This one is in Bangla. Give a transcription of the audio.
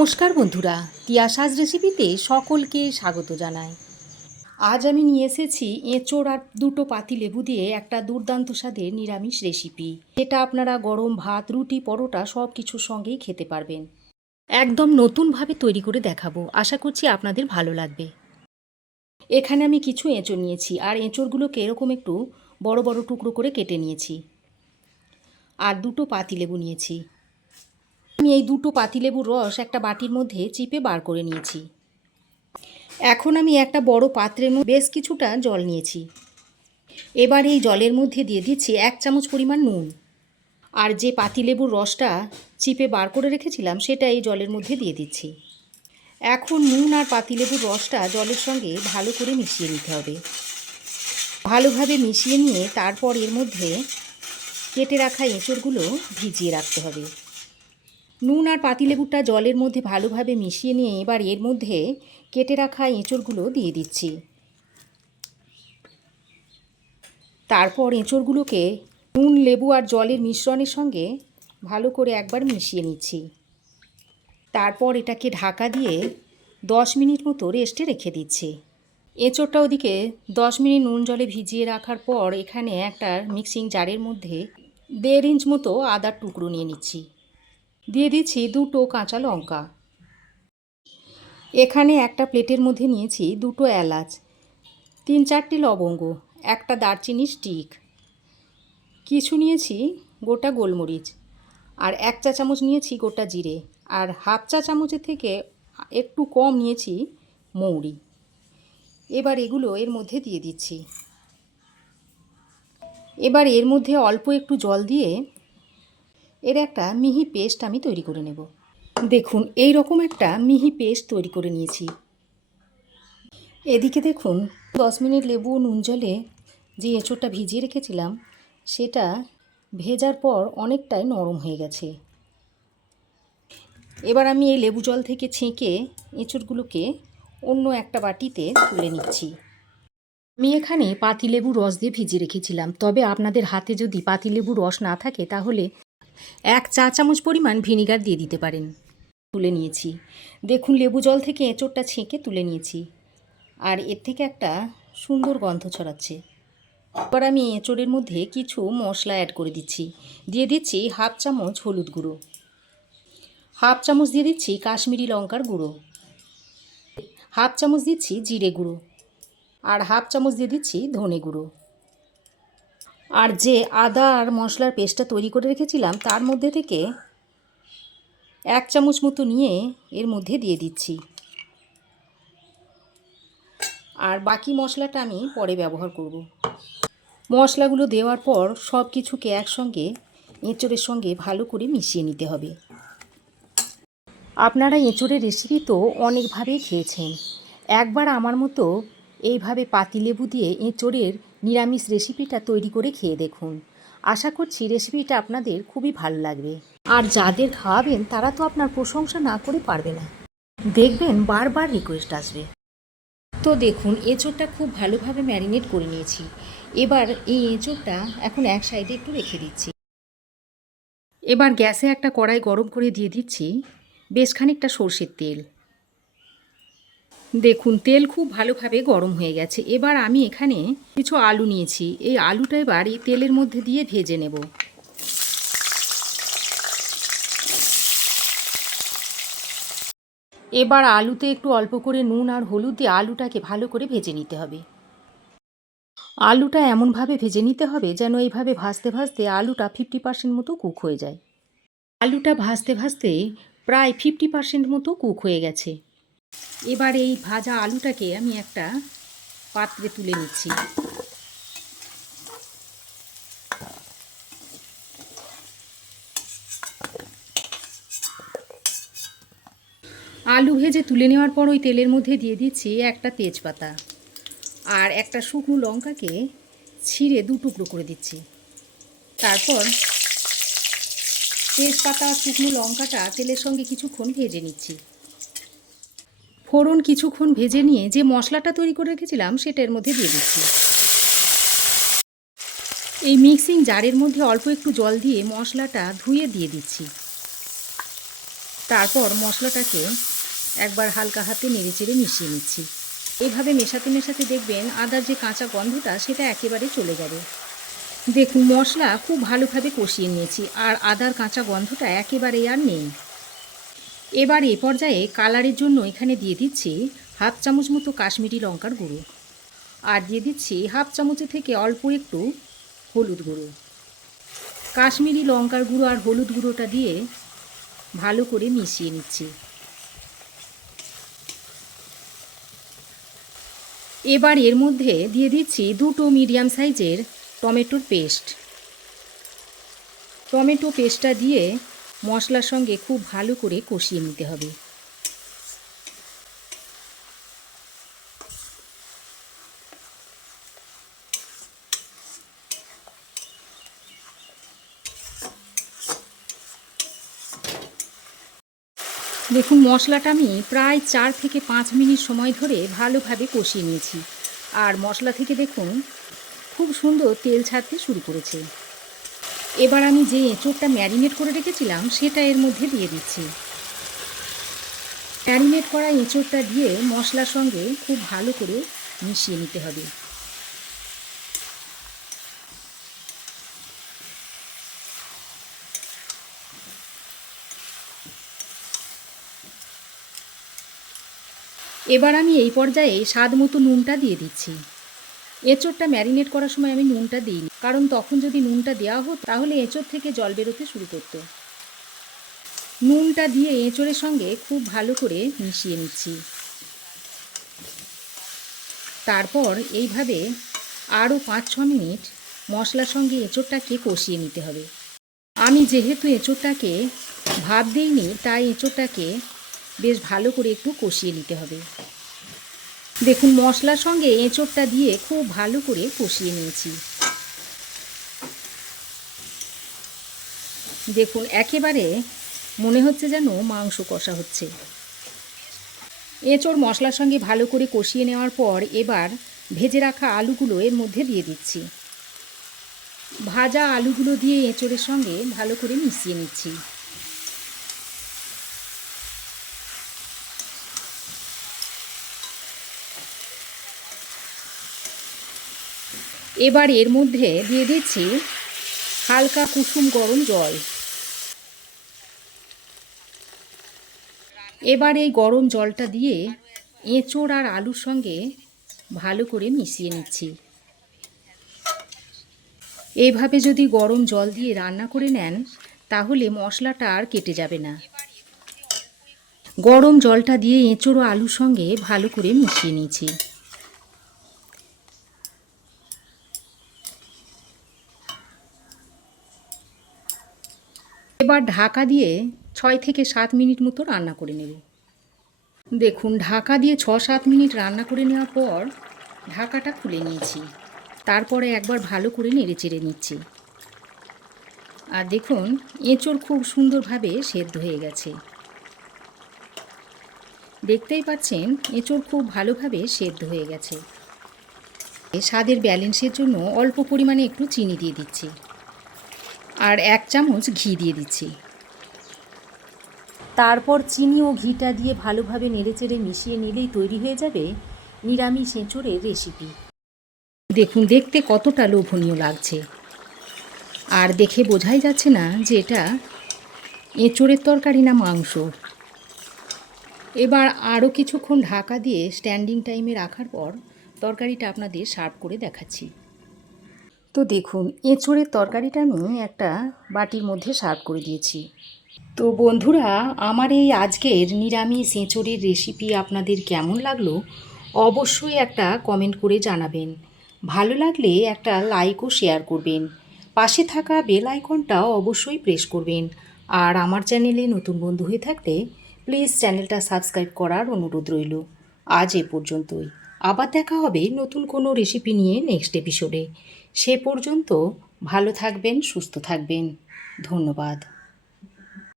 নমস্কার বন্ধুরা, তিয়াসাজ রেসিপিতে সকলকে স্বাগত জানাই। আজ আমি নিয়ে এসেছি এঁচোড় আর দুটো পাতিলেবু দিয়ে একটা দুর্দান্ত স্বাদের নিরামিষ রেসিপি, যেটা আপনারা গরম ভাত, রুটি, পরোটা সব কিছুর সঙ্গেই খেতে পারবেন। একদম নতুনভাবে তৈরি করে দেখাবো, আশা করছি আপনাদের ভালো লাগবে। এখানে আমি কিছু এঁচোড় নিয়েছি, আর এঁচোড়গুলোকে এরকম একটু বড় বড় টুকরো করে কেটে নিয়েছি। আর দুটো পাতিলেবু নিয়েছি। আমি এই দুটো পাতিলেবুর রস একটা বাটির মধ্যে চিপে বার করে নিয়েছি। এখন আমি একটা বড় পাত্রের মধ্যে বেশ কিছুটা জল নিয়েছি। এবার এই জলের মধ্যে দিয়ে দিচ্ছি 1 চামচ পরিমাণ নুন। আর যে পাতিলেবুর রসটা চিপে বার করে রেখেছিলাম সেটা এই জলের মধ্যে দিয়ে দিচ্ছি। এখন নুন আর পাতিলেবুর রসটা জলের সঙ্গে ভালো করে মিশিয়ে নিতে হবে। ভালোভাবে মিশিয়ে নিয়ে তারপর এর মধ্যে কেটে রাখা এঁচোড়গুলো ভিজিয়ে রাখতে হবে। নুন আর পাতিলেবুটা জলের মধ্যে ভালোভাবে মিশিয়ে নিয়ে এবার এর মধ্যে কেটে রাখা এঁচোড়গুলো দিয়ে দিচ্ছি। তারপর এঁচোড়গুলোকে নুন, লেবু আর জলের মিশ্রণের সঙ্গে ভালো করে একবার মিশিয়ে নিচ্ছি। তারপর এটাকে ঢাকা দিয়ে 10 মিনিট মতো রেস্টে রেখে দিচ্ছি। এঁচোড়টা ওদিকে 10 মিনিট নুন জলে ভিজিয়ে রাখার পর এখানে একটা মিক্সিং জারের মধ্যে 1.5 ইঞ্চ মতো আদার টুকরো নিয়ে নিচ্ছি। দিয়ে দিচ্ছি দুটো কাঁচা লঙ্কা। এখানে একটা প্লেটের মধ্যে নিয়েছি দুটো এলাচ, 3-4টি লবঙ্গ, একটা দারচিনি স্টিক, কিছু নিয়েছি গোটা গোলমরিচ, আর 1 চা চামচ নিয়েছি গোটা জিরে, আর হাফ চা চামচের থেকে একটু কম নিয়েছি মৌরি। এবার এগুলো এর মধ্যে দিয়ে দিচ্ছি। এবার এর মধ্যে অল্প একটু জল দিয়ে এর একটা মিহি পেস্ট আমি তৈরি করে নেব। দেখুন, এই রকম একটা মিহি পেস্ট তৈরি করে নিয়েছি। এদিকে দেখুন, 10 মিনিট লেবু নুন জলে যে এঁচোড়টা ভিজিয়ে রেখেছিলাম সেটা ভেজার পর অনেকটাই নরম হয়ে গেছে। এবার আমি এই লেবু জল থেকে ছেঁকে এঁচোড়গুলোকে অন্য একটা বাটিতে তুলে নিচ্ছি। আমি এখানে পাতিলেবু রস দিয়ে ভিজিয়ে রেখেছিলাম, তবে আপনাদের হাতে যদি পাতিলেবু রস না থাকে তাহলে 1 চা চামচ পরিমাণ ভিনিগার দিয়ে দিতে পারেন। তুলে নিয়েছি। দেখুন, লেবু জল থেকে এঁচোড়টা ছেঁকে তুলে নিয়েছি, আর এর থেকে একটা সুন্দর গন্ধ ছড়াচ্ছে। এবার আমি এঁচোড়ের মধ্যে কিছু মশলা অ্যাড করে দিচ্ছি। দিয়ে দিচ্ছি হাফ চামচ হলুদ গুঁড়ো, হাফ চামচ দিয়ে দিচ্ছি কাশ্মীরি লঙ্কার গুঁড়ো, হাফ চামচ দিচ্ছি জিরে গুঁড়ো, আর হাফ চামচ দিয়ে দিচ্ছি ধনে গুঁড়ো। আর যে আদা আর মশলার পেস্টটা তৈরি করে রেখেছিলাম তার মধ্যে থেকে 1 চামচ মতো নিয়ে এর মধ্যে দিয়ে দিচ্ছি। আর বাকি মশলাটা আমি পরে ব্যবহার করব। মশলাগুলো দেওয়ার পর সব কিছুকে একসঙ্গে এঁচোড়ের সঙ্গে ভালো করে মিশিয়ে নিতে হবে। আপনারা এঁচোড়ের রেসিপি তো অনেকভাবেই খেয়েছেন। একবার আমার মতো এইভাবে পাতিলেবু দিয়ে এঁচোড়ের নিরামিষ রেসিপিটা তৈরি করে খেয়ে দেখুন। আশা করছি রেসিপিটা আপনাদের খুবই ভালো লাগবে। আর যাদের খাওয়াবেন তারা তো আপনার প্রশংসা না করে পারবে না। দেখবেন বারবার রিকোয়েস্ট আসবে। তো দেখুন, এঁচোড়টা খুব ভালোভাবে ম্যারিনেট করে নিয়েছি। এবার এই এঁচোড়টা এখন এক সাইডে একটু রেখে দিচ্ছি। এবার গ্যাসে একটা কড়াই গরম করে দিয়ে দিচ্ছি বেশ খানিকটা সর্ষের তেল। দেখুন, তেল খুব ভালোভাবে গরম হয়ে গেছে। এবার আমি এখানে কিছু আলু নিয়েছি। এই আলুটা এবার এই তেলের মধ্যে দিয়ে ভেজে নেব। এবার আলুতে একটু অল্প করে নুন আর হলুদ দিয়ে আলুটাকে ভালো করে ভেজে নিতে হবে। আলুটা এমনভাবে ভেজে নিতে হবে যেন এইভাবে ভাজতে ভাজতে আলুটা 50% মতো কুক হয়ে যায়। আলুটা ভাজতে ভাজতে প্রায় 50% মতো কুক হয়ে গেছে। এবার এই ভাজা আলুটাকে আমি একটা পাত্রে তুলে নিচ্ছি। আলু ভেজে তুলে নেওয়ার পর ওই তেলের মধ্যে দিয়ে দিচ্ছি একটা তেজপাতা, আর একটা শুকনো লঙ্কাকে ছিঁড়ে 2 টুকরো করে দিচ্ছি। তারপর তেজপাতা আর শুকনো লঙ্কাটা তেলের সঙ্গে কিছুক্ষণ ভেজে নিচ্ছি। ফোড়ন কিছুক্ষণ ভেজে নিয়ে যে মশলাটা তৈরি করে রেখেছিলাম সেটা এর মধ্যে দিয়ে দিচ্ছি। এই মিক্সিং জারের মধ্যে অল্প একটু জল দিয়ে মশলাটা ধুয়ে দিয়ে দিচ্ছি। তারপর মশলাটাকে একবার হালকা হাতে নেড়েচেড়ে মিশিয়ে নিচ্ছি। এইভাবে মেশাতে মেশাতে দেখবেন আদার যে কাঁচা গন্ধটা সেটা একেবারে চলে যাবে। দেখুন মশলা খুব ভালোভাবে কষিয়ে নিয়েছি, আর আদার কাঁচা গন্ধটা একেবারেই আর নেই। এবার এ পর্যায়ে কালারের জন্য এখানে দিয়ে দিচ্ছি হাফ চামচ মতো কাশ্মীরি লঙ্কার গুঁড়ো, আর দিয়ে দিচ্ছি হাফ চামচের থেকে অল্প একটু হলুদ গুঁড়ো। কাশ্মীরি লঙ্কার গুঁড়ো আর হলুদ গুঁড়োটা দিয়ে ভালো করে মিশিয়ে নিচ্ছি। এবার এর মধ্যে দিয়ে দিচ্ছি 2 মিডিয়াম সাইজের টমেটোর পেস্ট। টমেটো পেস্টটা দিয়ে মশলার সঙ্গে খুব ভালো করে কষিয়ে নিতে হবে। দেখুন মশলাটা আমি প্রায় 4 থেকে 5 মিনিট সময় ধরে ভালোভাবে কষিয়ে নিয়েছি, আর মশলা থেকে দেখুন খুব সুন্দর তেল ছাড়তে শুরু করেছে। এবার আমি যে এঁচোড়টা ম্যারিনেট করে রেখেছিলাম সেটা এর মধ্যে দিয়ে দিচ্ছি। ম্যারিনেট করা এঁচোড়টা দিয়ে মশলার সঙ্গে খুব ভালো করে মিশিয়ে নিতে হবে। এবার আমি এই পর্যায়ে স্বাদ মতো নুনটা দিয়ে দিচ্ছি। এঁচোড়টা ম্যারিনেট করার সময় আমি নুনটা দিইনি, কারণ তখন যদি নুনটা দেওয়া হতো তাহলে এঁচোড় থেকে জল বেরোতে শুরু করতো। নুনটা দিয়ে এঁচোড়ের সঙ্গে খুব ভালো করে মিশিয়ে নিচ্ছি। তারপর এইভাবে আরও 5-6 মিনিট মশলার সঙ্গে এঁচোড়টাকে কষিয়ে নিতে হবে। আমি যেহেতু এঁচোড়টাকে ভাপ দিইনি, তাই এঁচোড়টাকে বেশ ভালো করে একটু কষিয়ে নিতে হবে। দেখুন মশলার সঙ্গে এঁচোড়টা দিয়ে খুব ভালো করে কষিয়ে নিয়েছি। দেখুন একেবারে মনে হচ্ছে যেন মাংস কষা হচ্ছে। এঁচোড় মশলার সঙ্গে ভালো করে কষিয়ে নেওয়ার পর এবার ভেজে রাখা আলুগুলো এর মধ্যে দিয়ে দিচ্ছি। ভাজা আলুগুলো দিয়ে এঁচোড়ের সঙ্গে ভালো করে মিশিয়ে নিচ্ছি। এবার এর মধ্যে দিয়ে দিচ্ছি হালকা কুসুম গরম জল। এবার এই গরম জলটা দিয়ে এঁচোড় আর আলুর সঙ্গে ভালো করে মিশিয়ে নিচ্ছি। এইভাবে যদি গরম জল দিয়ে রান্না করে নেন তাহলে মশলাটা আর কেটে যাবে না। গরম জলটা দিয়ে এঁচোড় ও আলুর সঙ্গে ভালো করে মিশিয়ে নিয়েছি। এবার ঢাকা দিয়ে 6 থেকে 7 মিনিট মতো রান্না করে নেব। দেখুন ঢাকা দিয়ে 6-7 মিনিট রান্না করে নেওয়ার পর ঢাকাটা খুলে নিয়েছি। তারপরে একবার ভালো করে নেড়েচেড়ে নিচ্ছি। আর দেখুন এঁচোড় খুব সুন্দরভাবে সেদ্ধ হয়ে গেছে। দেখতেই পাচ্ছেন এঁচোড় খুব ভালোভাবে সেদ্ধ হয়ে গেছে। স্বাদের ব্যালেন্সের জন্য অল্প পরিমাণে একটু চিনি দিয়ে দিচ্ছি, আর 1 চামচ ঘি দিয়ে দিচ্ছি। তারপর চিনি ও ঘিটা দিয়ে ভালোভাবে নেড়েচেড়ে মিশিয়ে নিলেই তৈরি হয়ে যাবে নিরামিষ এঁচোড়ের রেসিপি। দেখুন দেখতে কতটা লোভনীয় লাগছে, আর দেখে বোঝাই যাচ্ছে না যে এটা এঁচোড়ের তরকারি না মাংস। এবার আরও কিছুক্ষণ ঢাকা দিয়ে স্ট্যান্ডিং টাইমে রাখার পর তরকারিটা আপনাদের সার্ভ করে দেখাচ্ছি। তো দেখুন এঁচোড়ের তরকারিটা আমি একটা বাটির মধ্যে সার্ভ করে দিয়েছি। তো বন্ধুরা আমার এই আজকের নিরামিষ এঁচোড়ের রেসিপি আপনাদের কেমন লাগলো অবশ্যই একটা কমেন্ট করে জানাবেন। ভালো লাগলে একটা লাইক ও শেয়ার করবেন। পাশে থাকা বেল আইকনটা অবশ্যই প্রেস করবেন। আর আমার চ্যানেলে নতুন বন্ধু হয়ে থাকলে প্লিজ চ্যানেলটা সাবস্ক্রাইব করার অনুরোধ রইল। আজ এ পর্যন্তই। আবার দেখা হবে নতুন কোনো রেসিপি নিয়ে নেক্সট এপিসোডে। সে পর্যন্ত ভালো থাকবেন, সুস্থ থাকবেন। ধন্যবাদ।